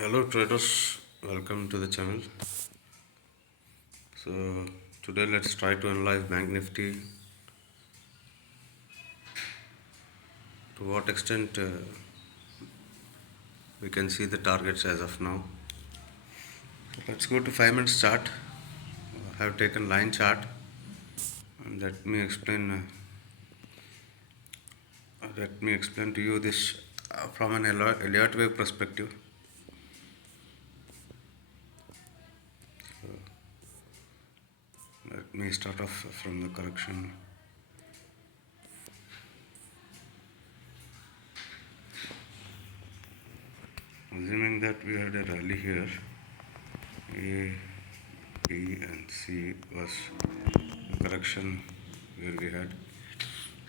Hello traders, welcome to the channel. So today let's try to analyze Bank Nifty. To what extent we can see the targets as of now. So let's go to 5 minutes chart. I have taken line chart and let me explain to you this from an Elliott wave perspective. Let me start off from the correction. Assuming that we had a rally here, A, B and C was the correction where we had.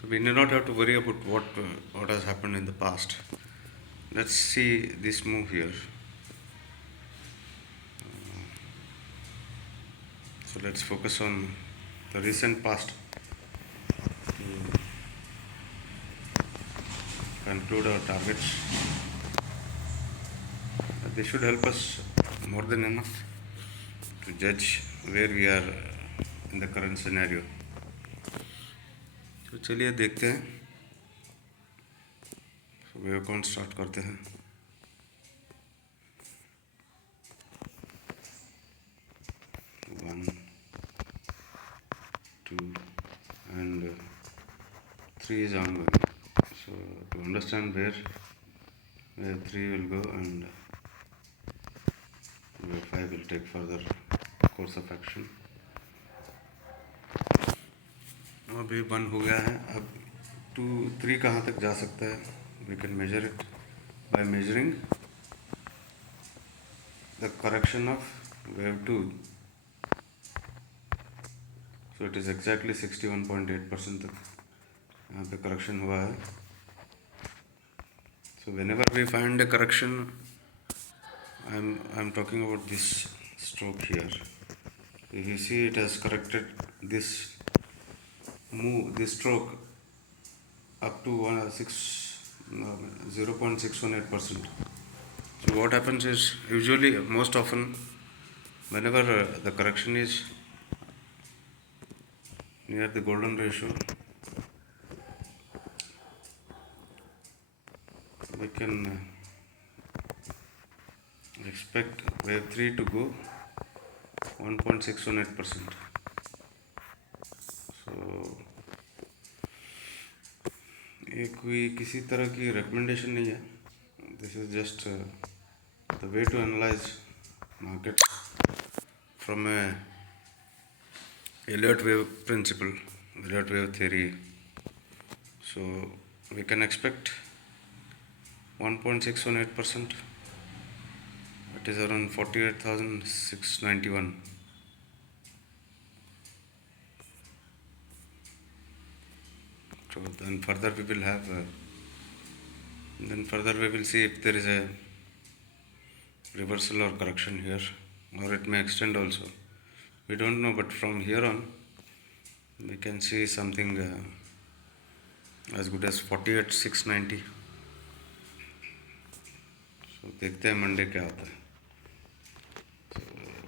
So we need not have to worry about what has happened in the past. Let's see this move here. So let's focus on the recent past to conclude our targets. They should help us more than enough to judge where we are in the current scenario. तो चलिए देखते हैं. So wave count start करते हैं. One, two, and three is ongoing. So to understand where 3 will go and where 5 will take further course of action. अभी 1 हो गया है. अब 2, 3 कहाँ तक जा सकता है? We can measure it by measuring the correction of wave 2. So it is exactly 61.8% तक यहाँ पे correction हुआ है. So whenever we find a correction, I'm talking about this stroke here. If you see, it has corrected this stroke up to 0.618%. So what happens is, usually, most often, whenever the correction is near the golden ratio, we can expect wave 3 to go 1.618%. So ये कोई किसी तरह की recommendation नहीं है. This is just the way to analyze market from a Elliott wave principle, Elliott wave theory. So we can expect 1.618%. It is around 48,691. So then further we will have we will see if there is a reversal or correction here, or it may extend also. We don't know, but from here on we can see something as good as 48,690. So देखते हैं Monday क्या होता है. So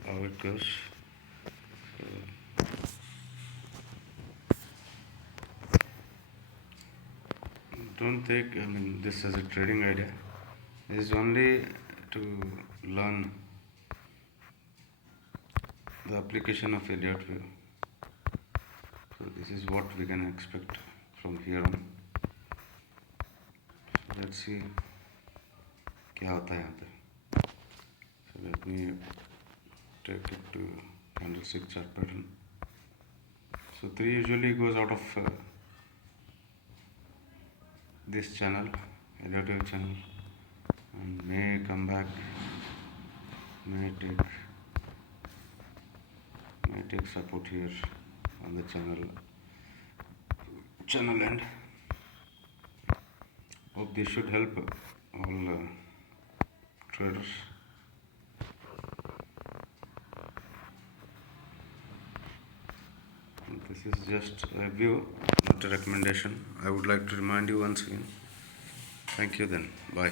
how it goes. Don't take this as a trading idea. This is only to learn the application of Elliott wave. So this is what we can expect from here on. So let's see क्या होता है यहाँ पे. So let me take it to candlestick chart pattern. So 3 usually goes out of this channel, Elliott wave channel, and may come back, may take support here on the channel end. Hope this should help all traders. This is just a review, not a recommendation. I would like to remind you once again. Thank you then. Bye.